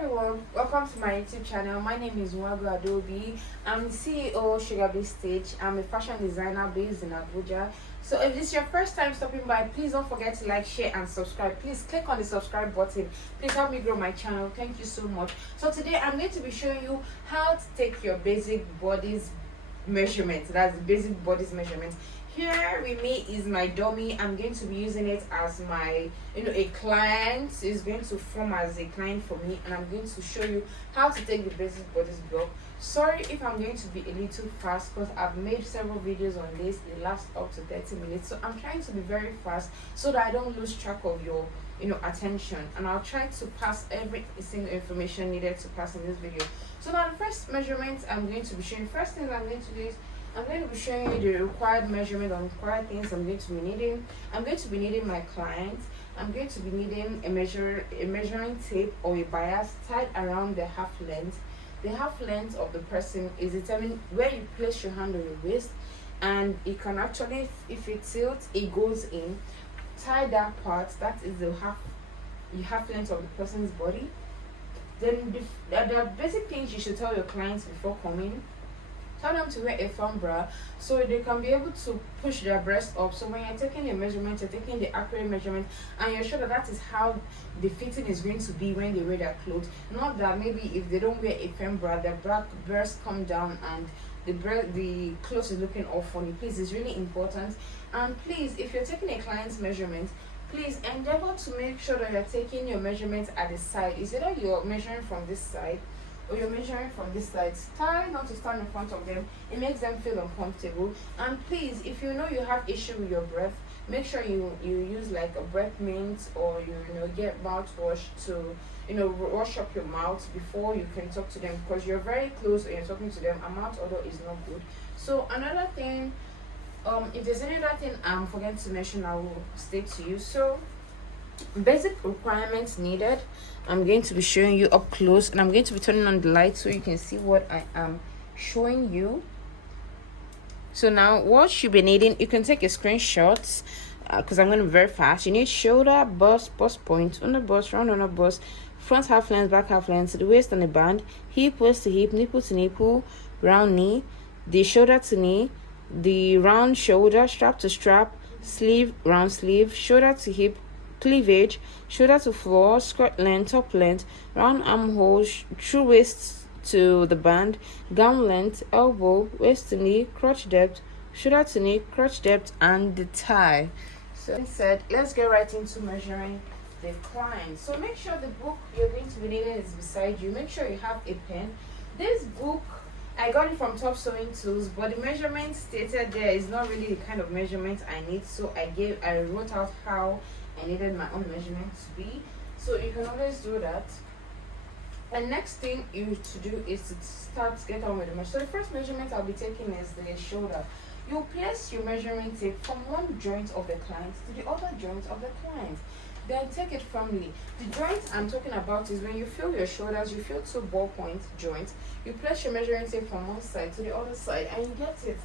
everyone, welcome to my YouTube channel. My name is Wago Adobe. I'm CEO Sugar Bee Stage. I'm a fashion designer based in Abuja. So if this is your first time stopping by, please don't forget to like, share and subscribe. Please click on the subscribe button. Please help me grow my channel. Thank you so much. So today I'm going to be showing you how to take your basic bodies measurements. That's the basic bodies measurements. Here with me is my dummy. I'm going to be using it as my a client is going to form as a client for me, and I'm going to show you how to take the basic bodies block. Sorry if I'm going to be a little fast because I've made several videos on this. They last up to 30 minutes, so I'm trying to be very fast so that I don't lose track of your attention, and I'll try to pass every single information needed to pass in this video. So now the first measurement I'm going to be showing, first things I'm going to do is I'm going to be showing you the required measurement or required things I'm going to be needing. I'm going to be needing my client. I'm going to be needing a measuring tape or a bias tied around the half length. The half length of the person is determined where you place your hand on your waist, and it can actually, if it tilts, it goes in. Tie that part, that is the half length of the person's body. Then the basic things you should tell your clients before coming. Tell them to wear a firm bra so they can be able to push their breast up. So when you're taking a measurement, you're taking the accurate measurement, and you're sure that that is how the fitting is going to be when they wear their clothes. Not that maybe if they don't wear a firm bra, their breast come down and the clothes is looking all funny. Please, it's really important. And please, if you're taking a client's measurement, please endeavor to make sure that you're taking your measurements at the side. Is either you're measuring from this side or you're measuring from this side. Try not to stand in front of them. It makes them feel uncomfortable. And please, if you know you have issue with your breath, make sure you use like a breath mint, or get mouthwash to wash up your mouth before you can talk to them, because you're very close and you're talking to them. A mouth odor is not good. So another thing, if there's any other thing I'm forgetting to mention, I will state to you. So basic requirements needed, I'm going to be showing you up close, and I'm going to be turning on the light so you can see what I am showing you. So now what you'll be needing, you can take a screenshot because I'm going to be very fast. You need shoulder, bust point, under bust, round under bust, front half length, back half length, to the waist and the band, hip waist to hip, nipple to nipple, round knee, the shoulder to knee, the round shoulder, strap to strap, sleeve, round sleeve, shoulder to hip, cleavage, shoulder to floor, skirt length, top length, round armhole, true waist to the band, gown length, elbow, waist to knee, crotch depth, shoulder to knee, crotch depth, and the tie. So said, let's get right into measuring the client. So make sure the book you're going to be needing is beside you. Make sure you have a pen. This book, I got it from Top Sewing Tools, but the measurement stated there is not really the kind of measurement I need, so I wrote out how I needed my own measurement to be. So you can always do that. And next thing you to do is to get on with the measure. So the first measurement I'll be taking is the shoulder. You place your measuring tape from one joint of the client to the other joint of the client. Then take it firmly. The joint I'm talking about is when you feel your shoulders, you feel two ballpoint joints. You place your measuring tape from one side to the other side, and you get it.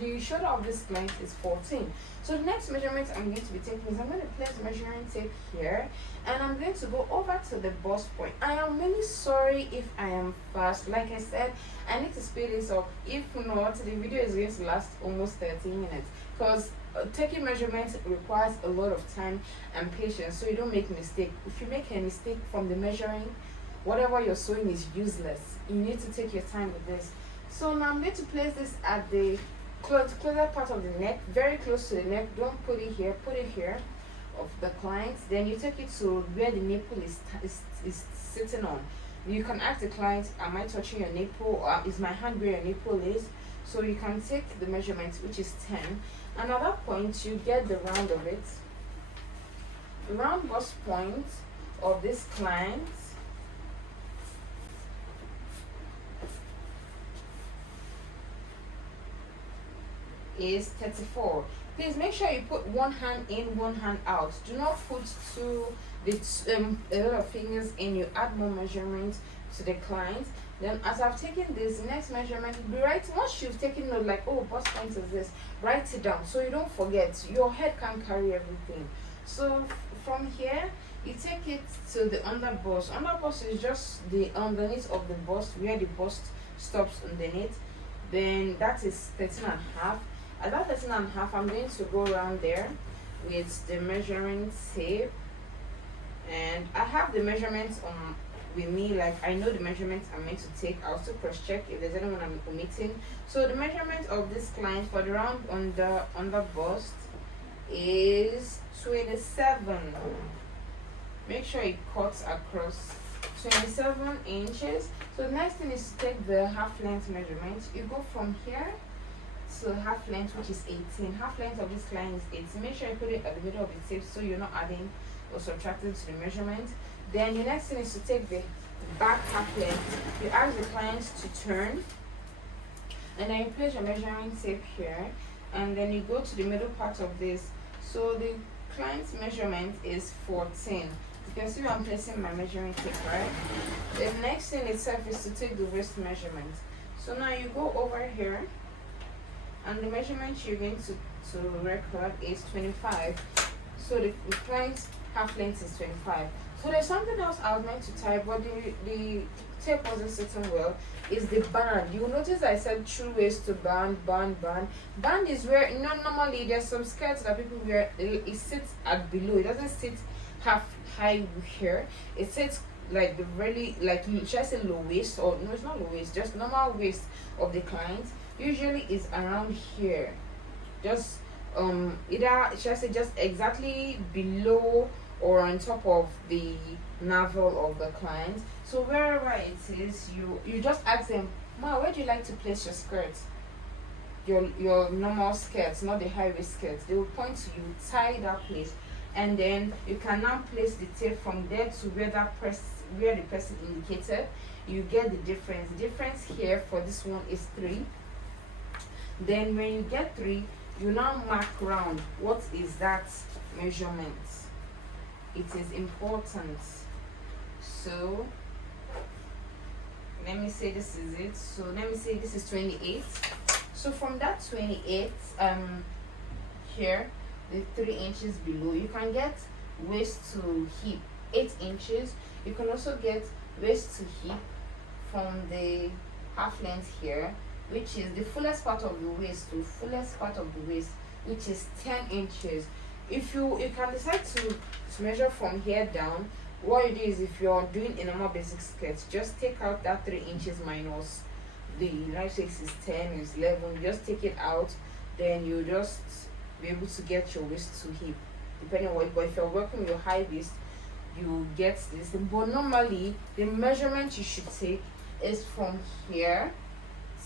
The shoulder of this client is 14. So the next measurement I'm going to be taking is I'm going to place measuring tape here, and I'm going to go over to the bust point. I am really sorry if I am fast. Like I said, I need to speed this up. If not, the video is going to last almost 30 minutes because taking measurements requires a lot of time and patience, so you don't make mistake. If you make a mistake from the measuring, whatever you're sewing is useless. You need to take your time with this. So now I'm going to place this at the closer part of the neck, very close to the neck. Don't put it here, put it here of the client. Then you take it to where the nipple is sitting on. You can ask the client, am I touching your nipple, or is my hand where your nipple is? So you can take the measurement, which is 10, and at that point you get the round of it. The round bust point of this client is 34. Please make sure you put one hand in, one hand out. Do not put a lot of fingers in. You add more measurements to the client. Then as I've taken this, next measurement, once you've taken note, like, oh, bust point is this, write it down so you don't forget. Your head can't carry everything. So from here, you take it to the under bust. Under bust is just the underneath of the bust, where the bust stops underneath. Then that is 13 and a half. At that 13 and a half, I'm going to go around there with the measuring tape, and I have the measurements on with me, like I know the measurements I'm meant to take. I'll still cross check if there's anyone I'm omitting. So the measurement of this client for the round under bust is 27. Make sure it cuts across 27 inches. So the next thing is to take the half length measurement. You go from here to half length, which is 18. Half length of this client is 18. Make sure you put it at the middle of the tape so you're not adding or subtracting to the measurement. Then the next thing is to take the back half length. You ask the client to turn, and then you place your measuring tape here, and then you go to the middle part of this. So the client's measurement is 14. You can see where I'm placing my measuring tape, right? The next thing itself is to take the waist measurement. So now you go over here, and the measurement you're going to record is 25. So the client's half length is 25. So there's something else I was meant to type, but the tape wasn't sitting well. Is the band. You will notice I said true waist to band. Band is where, you know, normally there's some skirts that people wear, it sits at below. It doesn't sit half high here. It sits like the really, like, should I say low waist, or no, it's not low waist, just normal waist of the client usually is around here. Just either, should I say, just exactly below or on top of the navel of the client. So wherever it is, you just ask them, Ma, where do you like to place your skirt? Your normal skirts, not the high waist skirts. They will point to you, tie that place, and then you can now place the tape from there to where the person indicated. You get the difference. The difference here for this one is 3. Then when you get 3, you now mark round. What is that measurement? It is important. So let me say this is it. So let me say this is 28. So from that 28, here, the 3 inches below, you can get waist to hip 8 inches. You can also get waist to hip from the half length here, which is the fullest part of the waist to fullest part of the waist, which is 10 inches. If you can decide to measure from here down, what you do is, if you're doing a normal basic skirt, just take out that 3 inches minus the United States is 10, is 11. Just take it out, then you just be able to get your waist to hip, depending on what. But if you're working with your high waist, you get this. But normally, the measurement you should take is from here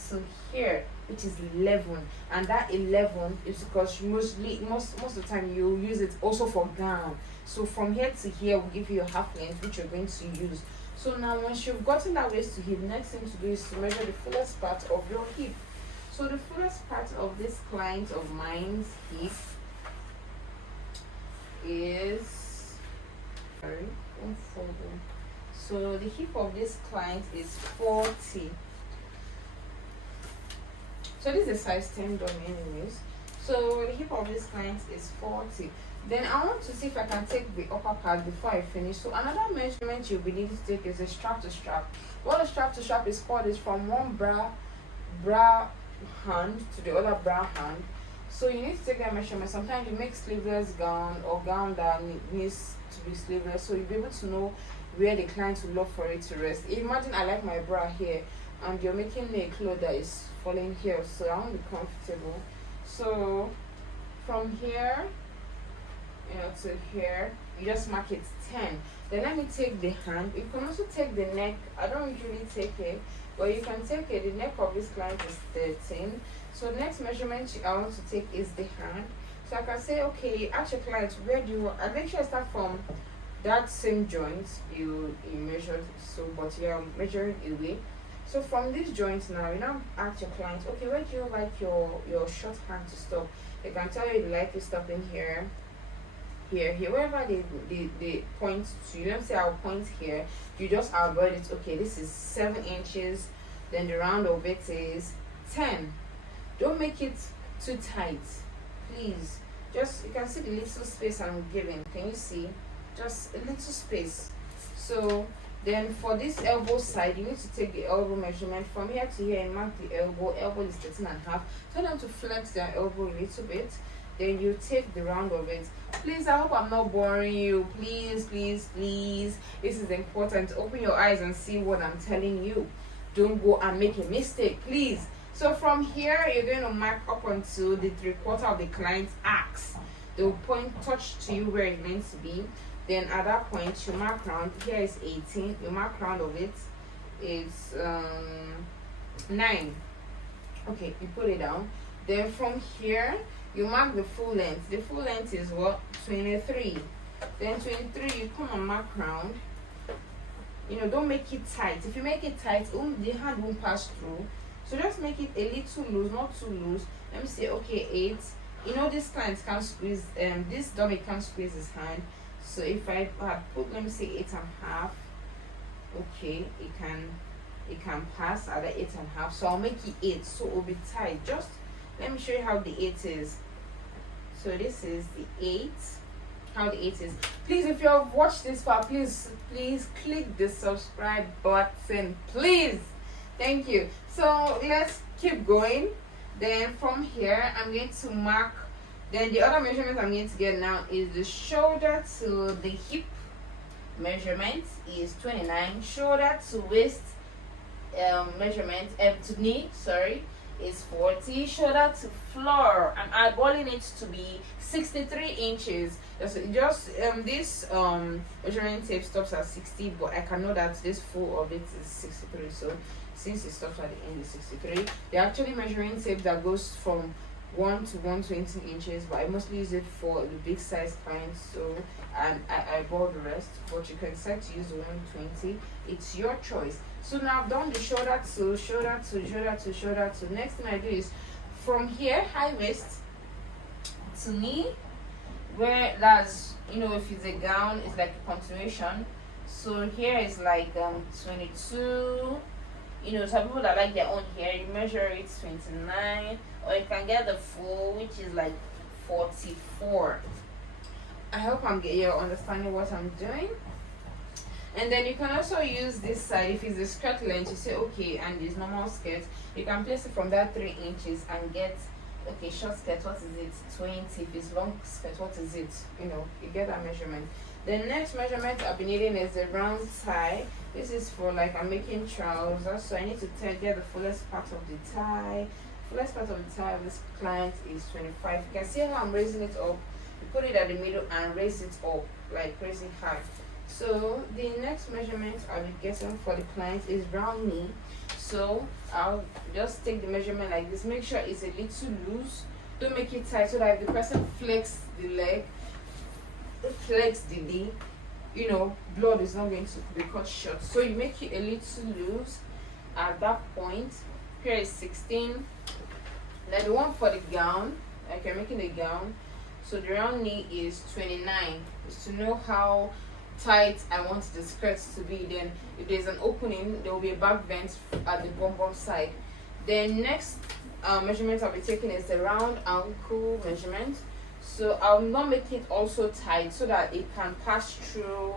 to here, which is 11, and that 11 is because most of the time you use it also for gown. So from here to here will give you a half length, which you're going to use. So now once you've gotten that waist to hip, next thing to do is to measure the fullest part of your hip. So the fullest part of this client of mine's hip is, so the hip of this client is 40. So this is a size 10 dummy anyways. So the hip of this client is 40. Then I want to see if I can take the upper part before I finish. So another measurement you'll be needing to take is a strap to strap. What a strap to strap is called is from one bra hand to the other bra hand. So you need to take that measurement. Sometimes you make sleeveless gown or gown that needs to be sleeveless, so you'll be able to know where the client will love for it to rest. Imagine I like my bra here, and you're making me a cloth that is falling here, so I won't be comfortable. So from here, to here, you just mark it 10. Then let me take the hand. You can also take the neck. I don't usually take it, but you can take it. The neck of this client is 13. So the next measurement I want to take is the hand. So I can say, okay, ask your client, where do you want? I make sure I start from that same joint you measured. So, but you're measuring away. So from this joint now, you now ask your client, okay, where do you like your short hand to stop? They can tell you they like it stopping here, here, wherever they point to. Let me say I'll point here. You just avoid it. Okay, this is 7 inches. Then the round of it is 10. Don't make it too tight, please. Just, you can see the little space I'm giving. Can you see? just a little space. So then for this elbow side, you need to take the elbow measurement from here to here and mark the elbow. Elbow is 13.5. Tell them to flex their elbow a little bit. Then you take the round of it. Please, I hope I'm not boring you. Please, please, please. This is important. Open your eyes and see what I'm telling you. Don't go and make a mistake, please. So from here, you're going to mark up onto the 3/4 of the client's axe. They'll point touch to you where it's meant to be. Then at that point, you mark round. Here is 18. You mark round of it. It's 9. Okay, you put it down. Then from here, you mark the full length. The full length is what? 23. Then 23, you come and mark round. You know, don't make it tight. If you make it tight, the hand won't pass through. So just make it a little loose, not too loose. Let me say, okay, 8. You know, this client can't squeeze, this dummy can't squeeze his hand. So if I had put, let me say 8.5, okay, it can pass at the 8.5. So I'll make it 8, so it will be tight. Just let me show you how the 8 is. So this is the 8. How the 8 is. Please, if you have watched this far, please click the subscribe button, please. Thank you. So let's keep going. Then from here, I'm going to mark. Then the other measurement I'm going to get now is the shoulder to the hip measurement is 29. Shoulder to waist measurement to knee, sorry, is 40. Shoulder to floor, I'm eyeballing it to be 63 inches. Just this measuring tape stops at 60, but I can know that this full of it is 63. So since it stops at the end is 63, they're actually measuring tape that goes from 1 to 120 inches, but I mostly use it for the big size clients, so I eyeball the rest, but you can decide to use the 120. It's your choice. So now I've done the shoulder to shoulder to shoulder to shoulder to. Next thing I do is from here, high waist to knee, where that's, you know, if it's a gown, it's like a continuation. So here is like 22. You know, some people that like their own hair, you measure it 29, or you can get the full, which is like 44. I hope you're understanding what I'm doing. And then you can also use this side. If it's a skirt length, you say okay, and it's normal skirt, you can place it from that 3 inches and get, okay, short skirt, what is it, 20. If it's long skirt, what is it, you know, you get that measurement. The next measurement I'll be needing is a round tie. This is for like I'm making trousers, so I need to get the fullest part of the tie. Fullest part of the tie of this client is 25. You can see how I'm raising it up. You put it at the middle and raise it up, like raise it high. So the next measurement I'll be getting for the client is round knee. So I'll just take the measurement like this. Make sure it's a little loose. Don't make it tight, so that if the person flex the leg, flex the knee, you know, blood is not going to be cut short. So you make it a little loose at that point. Here is 16. Then the one for the gown, like you're making a gown, so the round knee is 29. Is to know how tight I want the skirts to be. Then if there's an opening, there will be a back vent at the bum side. Then next measurement I'll be taking is the round ankle measurement. So I'll not make it also tight so that it can pass through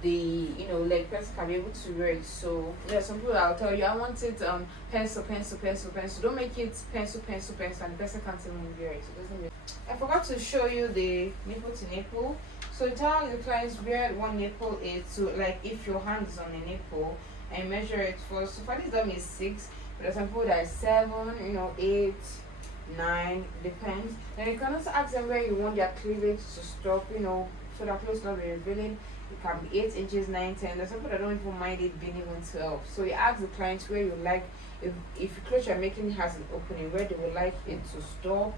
the, you know, leg. Person can be able to wear it. So yeah, some people I'll tell you I want it pencil. Don't make it pencil, and the person can't even wear it. It doesn't make. I forgot to show you the nipple to nipple. So tell the clients where one nipple is, to like if your hand is on a nipple and measure it first. So for this dummy is 6, but there's some people that is 7, you know, 8, 9, depends. Then you can also ask them where you want their cleavage to stop, you know, so that clothes not be revealing. It can be 8 inches, 9, 10. There's some people that don't even mind it being even 12. So you ask the clients where you like, if the clothes you're making has an opening, where they would like it to stop.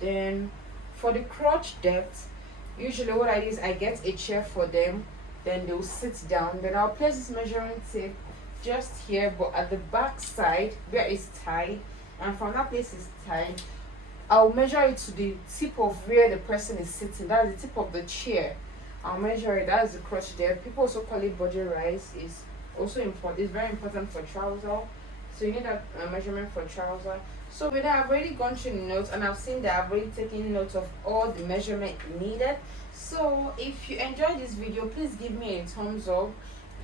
Then for the crotch depth, usually what I do is I get a chair for them, then they'll sit down. Then I'll place this measuring tape just here, but at the back side where it's tied, and from that place is tied, I'll measure it to the tip of where the person is sitting. That's the tip of the chair. I'll measure it. That's the crotch there. People also call it budget rise. It's also important. It's very important for trouser. So you need a measurement for trouser. So with that, I've already gone through the notes and I've seen that I've already taken notes of all the measurement needed. So if you enjoyed this video, please give me a thumbs up.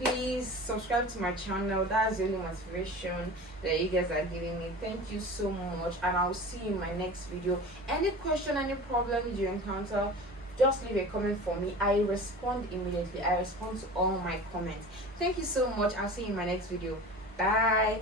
Please subscribe to my channel. That's the only motivation that you guys are giving me. Thank you so much, and I'll see you in my next video. Any question, any problem you encounter, just leave a comment for me. I respond immediately. I respond to all my comments. Thank you so much. I'll see you in my next video. Bye.